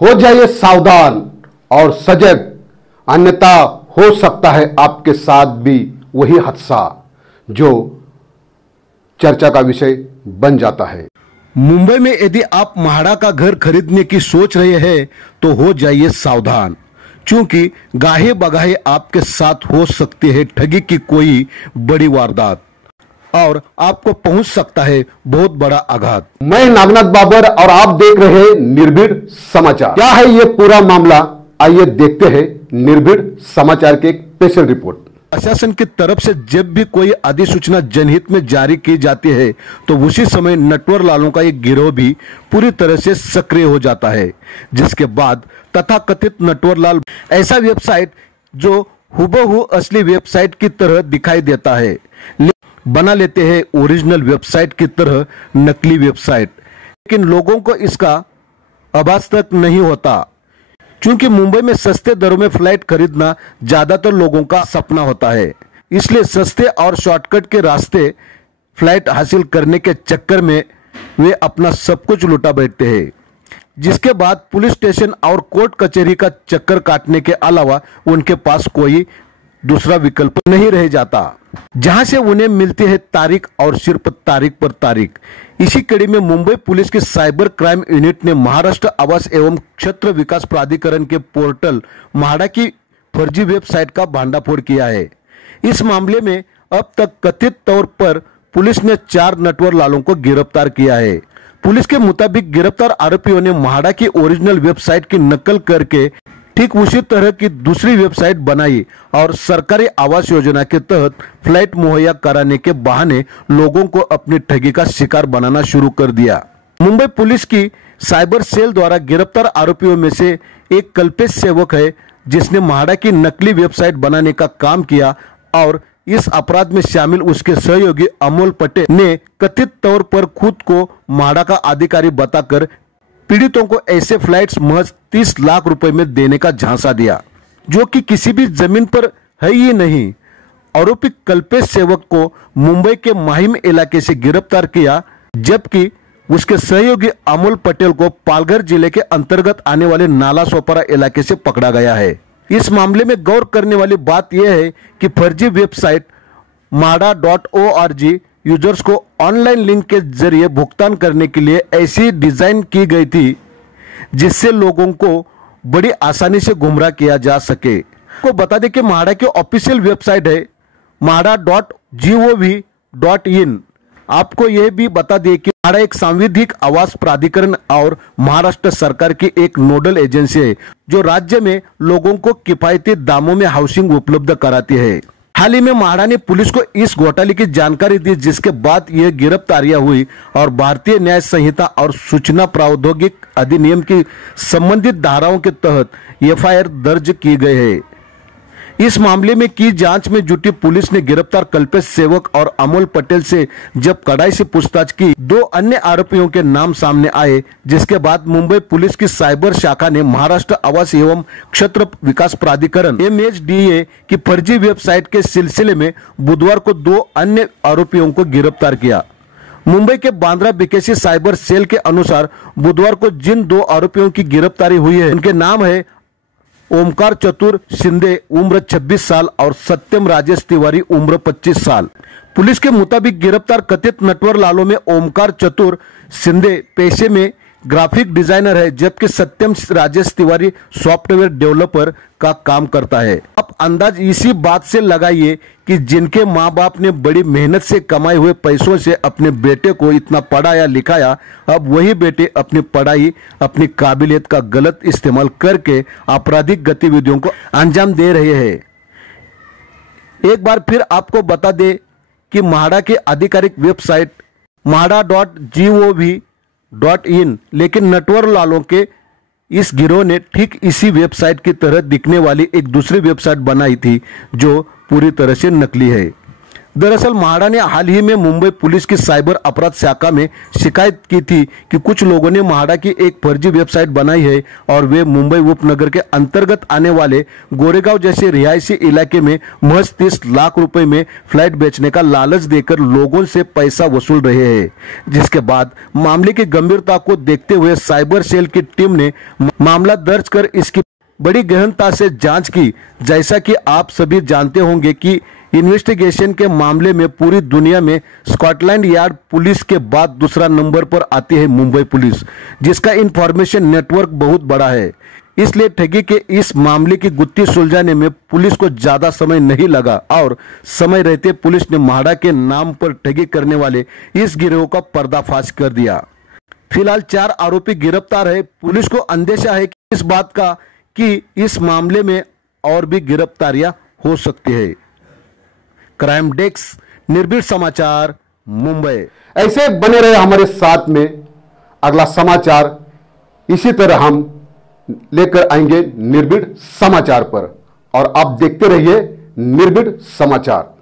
हो जाइए सावधान और सजग, अन्यथा हो सकता है आपके साथ भी वही हादसा जो चर्चा का विषय बन जाता है। मुंबई में यदि आप म्हाडा का घर खरीदने की सोच रहे हैं तो हो जाइए सावधान, क्योंकि गाहे बगाहे आपके साथ हो सकती है ठगी की कोई बड़ी वारदात और आपको पहुंच सकता है बहुत बड़ा आघात। मैं नागनाथ बाबर और आप देख रहे हैं निर्भीड समाचार। क्या है ये पूरा मामला, आइए देखते हैं निर्भीड समाचार के एक स्पेशल रिपोर्ट। प्रशासन की तरफ से जब भी कोई अधिसूचना जनहित में जारी की जाती है तो उसी समय नटवर लालों का एक गिरोह भी पूरी तरह से सक्रिय हो जाता है, जिसके बाद तथाकथित नटवर लाल ऐसा वेबसाइट जो हुबहू असली वेबसाइट की तरह दिखाई देता है बना लेते हैं ओरिजिनल वेबसाइट की तरह नकली वेबसाइट। लेकिन लोगों को इसका आभास तक नहीं होता, क्योंकि मुंबई में सस्ते दरों में फ्लाइट खरीदना ज्यादातर लोगों का सपना होता है। इसलिए सस्ते और शॉर्टकट के रास्ते फ्लाइट हासिल करने के चक्कर में वे अपना सब कुछ लुटा बैठते हैं, जिसके बाद पुलिस स्टेशन और कोर्ट कचहरी का चक्कर काटने के अलावा उनके पास कोई दूसरा विकल्प नहीं रह जाता, जहां से उन्हें मिलती है तारीख और सिर्फ तारीख पर तारीख। इसी कड़ी में मुंबई पुलिस की साइबर क्राइम यूनिट ने महाराष्ट्र आवास एवं क्षेत्र विकास प्राधिकरण के पोर्टल म्हाडा की फर्जी वेबसाइट का भांडाफोड़ किया है। इस मामले में अब तक कथित तौर पर पुलिस ने 4 नटवर लालों को गिरफ्तार किया है। पुलिस के मुताबिक गिरफ्तार आरोपियों ने म्हाडा की ओरिजिनल वेबसाइट की नकल करके ठीक उसी तरह की दूसरी वेबसाइट बनाई और सरकारी आवास योजना के तहत फ्लाइट मुहैया कराने के बहाने लोगों को अपनी ठगी का शिकार बनाना शुरू कर दिया। मुंबई पुलिस की साइबर सेल द्वारा गिरफ्तार आरोपियों में से एक कल्पेश सेवक है, जिसने म्हाडा की नकली वेबसाइट बनाने का काम किया और इस अपराध में शामिल उसके सहयोगी अमोल पटेल ने कथित तौर पर खुद को म्हाडा का अधिकारी बताकर पीड़ितों को ऐसे फ्लाइट्स महज 30 लाख रुपए में देने का झांसा दिया, जो कि किसी भी जमीन पर है ही नहीं। आरोपी कल्पेश सेवक को मुंबई के माहिम इलाके से गिरफ्तार किया, जबकि उसके सहयोगी अमोल पटेल को पालघर जिले के अंतर्गत आने वाले नाला सोपारा इलाके से पकड़ा गया है। इस मामले में गौर करने वाली बात यह है कि फर्जी वेबसाइट म्हाडा.org यूजर्स को ऑनलाइन लिंक के जरिए भुगतान करने के लिए ऐसी डिजाइन की गई थी जिससे लोगों को बड़ी आसानी से गुमराह किया जा सके। को बता दें कि म्हाडा की ऑफिशियल वेबसाइट है म्हाडा.gov.in। आपको यह भी बता दें कि म्हाडा एक सांविधिक आवास प्राधिकरण और महाराष्ट्र सरकार की एक नोडल एजेंसी है जो राज्य में लोगों को किफायती दामों में हाउसिंग उपलब्ध कराती है। हाल ही में म्हाडा ने पुलिस को इस घोटाले की जानकारी दी, जिसके बाद यह गिरफ्तारियां हुई और भारतीय न्याय संहिता और सूचना प्रौद्योगिकी अधिनियम की संबंधित धाराओं के तहत एफआईआर दर्ज की गई है। इस मामले में की जांच में जुटी पुलिस ने गिरफ्तार कल्पेश सेवक और अमोल पटेल से जब कड़ाई से पूछताछ की, 2 अन्य आरोपियों के नाम सामने आए, जिसके बाद मुंबई पुलिस की साइबर शाखा ने महाराष्ट्र आवास एवं क्षेत्र विकास प्राधिकरण MHDA की फर्जी वेबसाइट के सिलसिले में बुधवार को 2 अन्य आरोपियों को गिरफ्तार किया। मुंबई के बांद्रा बीकेसी साइबर सेल के अनुसार बुधवार को जिन 2 आरोपियों की गिरफ्तारी हुई है उनके नाम है ओमकार चतुर शिंदे उम्र 26 साल और सत्यम राजेश तिवारी उम्र 25 साल। पुलिस के मुताबिक गिरफ्तार कथित नटवर लालों में ओमकार चतुर शिंदे पेशे में ग्राफिक डिजाइनर है, जबकि सत्यम राजेश तिवारी सॉफ्टवेयर डेवलपर का काम करता है। अब अंदाज इसी बात से लगाइए कि जिनके माँ बाप ने बड़ी मेहनत से कमाए हुए पैसों से अपने बेटे को इतना पढ़ाया लिखाया, अब वही बेटे अपनी पढ़ाई अपनी काबिलियत का गलत इस्तेमाल करके आपराधिक गतिविधियों को अंजाम दे रहे हैं। एक बार फिर आपको बता दें कि म्हाडा की आधिकारिक वेबसाइट म्हाडा.gov.in, लेकिन नटवर लालों के इस गिरोह ने ठीक इसी वेबसाइट की तरह दिखने वाली एक दूसरी वेबसाइट बनाई थी जो पूरी तरह से नकली है। दरअसल म्हाडा ने हाल ही में मुंबई पुलिस की साइबर अपराध शाखा में शिकायत की थी कि कुछ लोगों ने म्हाडा की एक फर्जी वेबसाइट बनाई है और वे मुंबई उपनगर के अंतर्गत आने वाले गोरेगांव जैसे रिहायशी इलाके में महज 30 लाख रुपए में फ्लैट बेचने का लालच देकर लोगों से पैसा वसूल रहे हैं। जिसके बाद मामले की गंभीरता को देखते हुए साइबर सेल की टीम ने मामला दर्ज कर इसकी बड़ी गहनता से जांच की। जैसा कि आप सभी जानते होंगे कि इन्वेस्टिगेशन के मामले में पूरी दुनिया में स्कॉटलैंड यार्ड पुलिस के बाद दूसरा नंबर पर आती है मुंबई पुलिस, जिसका इंफॉर्मेशन नेटवर्क बहुत बड़ा है। इसलिए ठगी के इस मामले की गुत्थी सुलझाने में पुलिस को ज्यादा समय नहीं लगा और समय रहते पुलिस ने म्हाडा के नाम पर ठगी करने वाले इस गिरोह का पर्दाफाश कर दिया। फिलहाल 4 आरोपी गिरफ्तार है। पुलिस को अंदेशा है कि इस बात का कि इस मामले में और भी गिरफ्तारियां हो सकती है। क्राइम डेस्क, निर्भीड समाचार, मुंबई। ऐसे बने रहे हमारे साथ में। अगला समाचार इसी तरह हम लेकर आएंगे निर्भीड समाचार पर, और आप देखते रहिए निर्भीड समाचार।